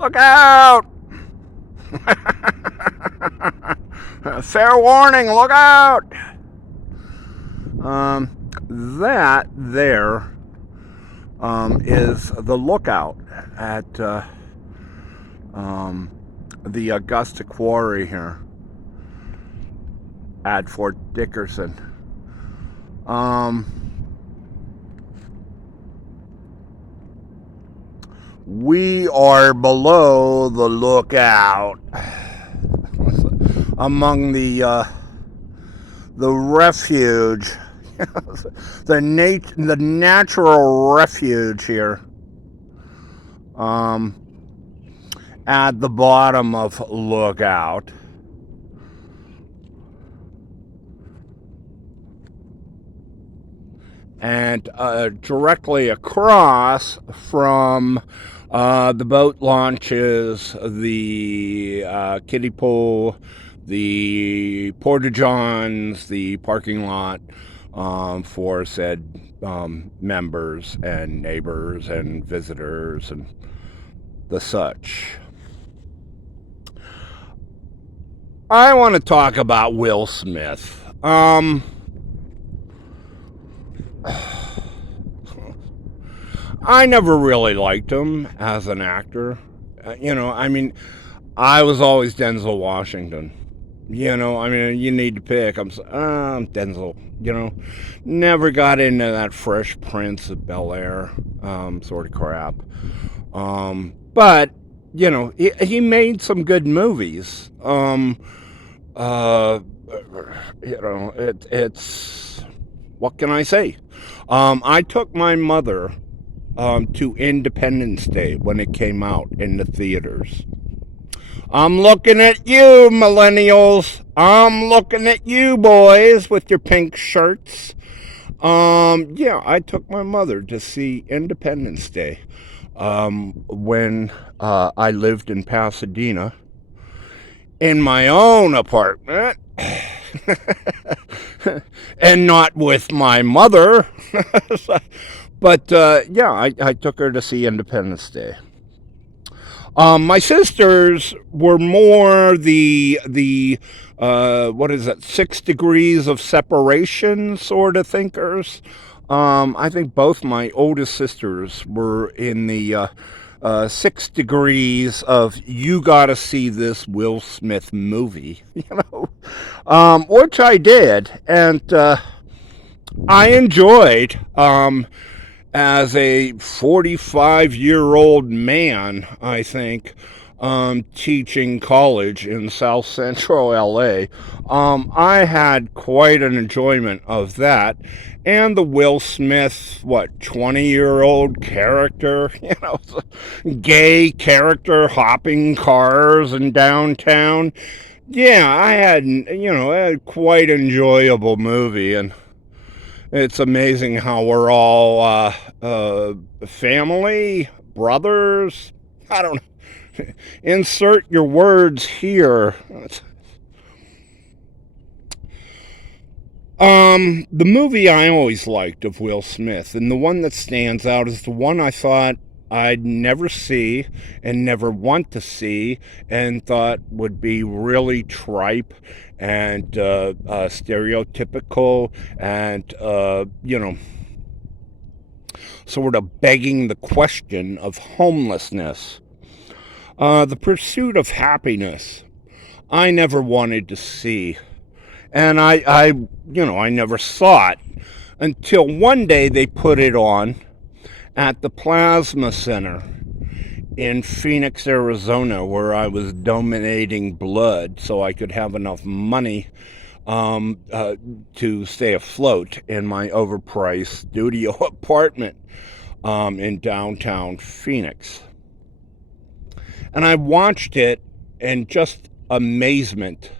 Look out! Fair warning, look out! That there is the lookout at the Augusta Quarry here at Fort Dickerson. We are below the lookout among the refuge, the natural refuge here, at the bottom of Lookout. And directly across from the boat launches, the kiddie pool, the porta-johns, the parking lot for said members and neighbors and visitors and the such. I want to talk about Will Smith. I never really liked him as an actor. I was always Denzel Washington. You need to pick. I'm Denzel. Never got into that Fresh Prince of Bel-Air sort of crap. But he made some good movies. It's what can I say? I took my mother to Independence Day when it came out in the theaters. I'm looking at you, millennials. I'm looking at you, boys, with your pink shirts. I took my mother to see Independence Day when I lived in Pasadena in my own apartment. And not with my mother. But I took her to see Independence Day. My sisters were more the what is it, 6 degrees of separation sort of thinkers. I think both my oldest sisters were in the 6 degrees of you gotta see this Will Smith movie, which I did, and I enjoyed. As a 45-year-old man, I think, teaching college in South Central LA, I had quite an enjoyment of that. And the Will Smith, 20-year-old character, gay character hopping cars in downtown. Yeah, I had quite an enjoyable movie, and it's amazing how we're all family, brothers. I don't know. Insert your words here. The movie I always liked of Will Smith, and the one that stands out, is the one I thought I'd never see and never want to see, and thought would be really tripe and stereotypical and, sort of begging the question of homelessness. The Pursuit of Happyness. I never wanted to see. And I never saw it until one day they put it on at the Plasma Center in Phoenix, Arizona, where I was donating blood so I could have enough money to stay afloat in my overpriced studio apartment in downtown Phoenix. And I watched it in just amazement.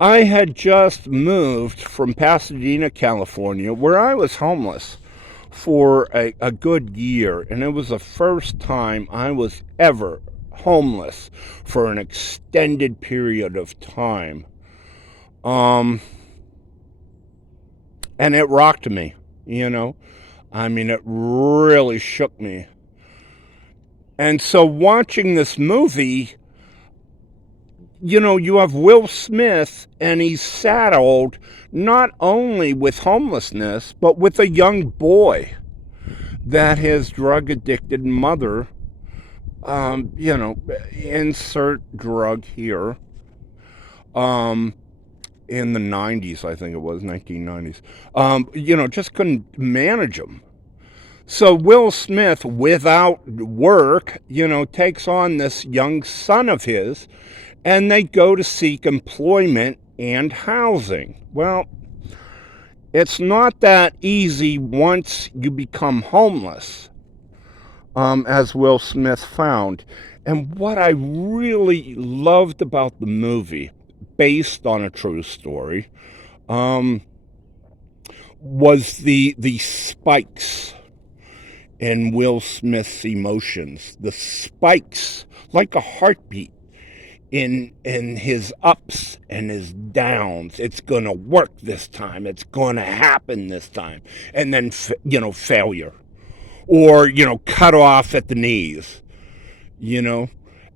I had just moved from Pasadena, California, where I was homeless for a good year, and it was the first time I was ever homeless for an extended period of time. And it rocked me, it really shook me. And so watching this movie, you have Will Smith, and he's saddled not only with homelessness, but with a young boy that his drug addicted mother, insert drug here, um, in the 90s, I think it was, 1990s, just couldn't manage him. So Will Smith, without work, takes on this young son of his, and they go to seek employment and housing. Well, it's not that easy once you become homeless, as Will Smith found. And what I really loved about the movie, based on a true story, was the spikes in Will Smith's emotions. The spikes, like a heartbeat, in his ups and his downs. It's going to work this time. It's going to happen this time. And then, failure. Or, cut off at the knees,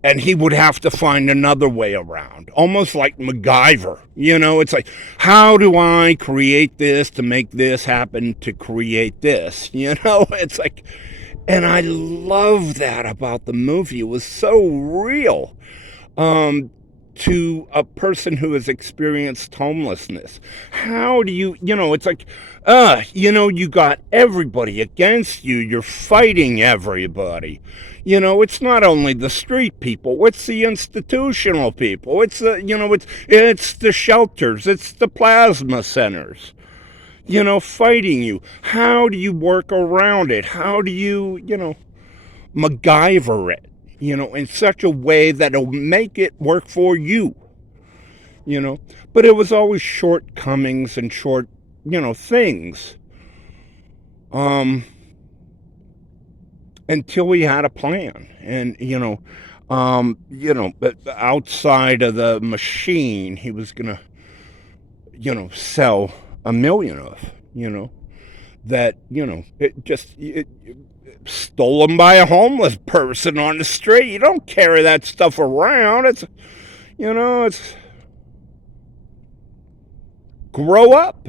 and he would have to find another way around, almost like MacGyver. It's like, how do I create this to make this happen to create this? It's like, and I love that about the movie. It was so real. To a person who has experienced homelessness. How do it's like, you got everybody against you. You're fighting everybody. It's not only the street people, it's the institutional people. It's it's the shelters, it's the plasma centers, fighting you. How do you work around it? How do you, MacGyver it? In such a way that it'll make it work for you, But it was always shortcomings and short, things. Until we had a plan. And, but outside of the machine, he was going to, sell a million of, that, it stolen by a homeless person on the street. You don't carry that stuff around. It's grow up,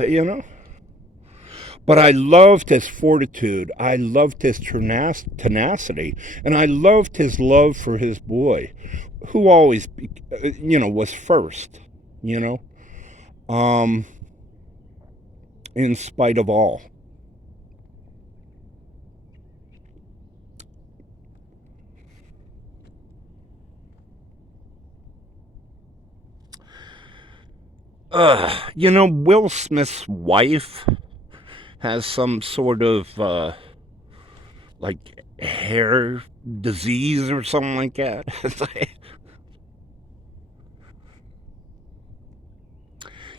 But I loved his fortitude. I loved his tenacity. And I loved his love for his boy, who always, was first, in spite of all. Will Smith's wife has some sort of, like, hair disease or something like that.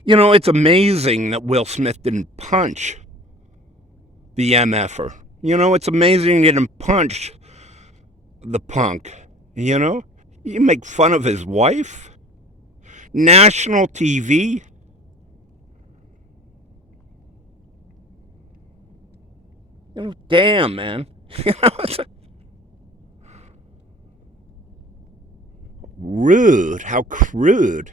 It's amazing that Will Smith didn't punch the MFer. It's amazing he didn't punch the punk. You make fun of his wife? National TV? Damn, man. It's rude. How crude.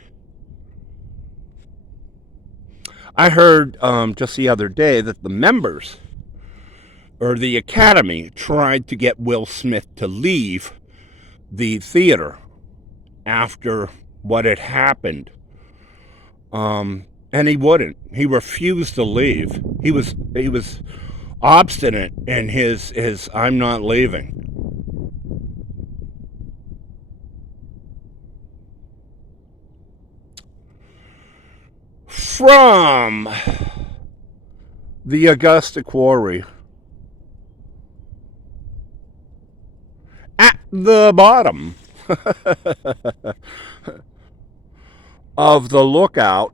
I heard just the other day that the members, or the Academy, tried to get Will Smith to leave the theater after what had happened. And he wouldn't. He refused to leave. He was obstinate in his I'm not leaving. From the Augusta Quarry, at the bottom of the lookout,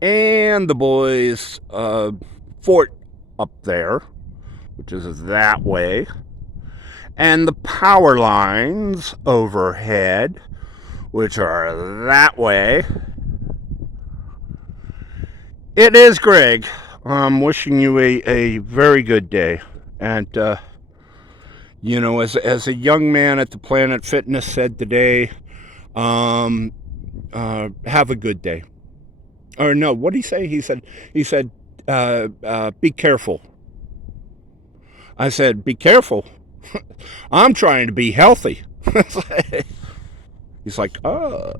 and the boys' fort up there, which is that way, and the power lines overhead, which are that way. It is Greg. I'm wishing you a very good day. And as a young man at the Planet Fitness said today, um, have a good day. Or no, what did he say? He said, be careful. I said, be careful. I'm trying to be healthy. He's like, oh.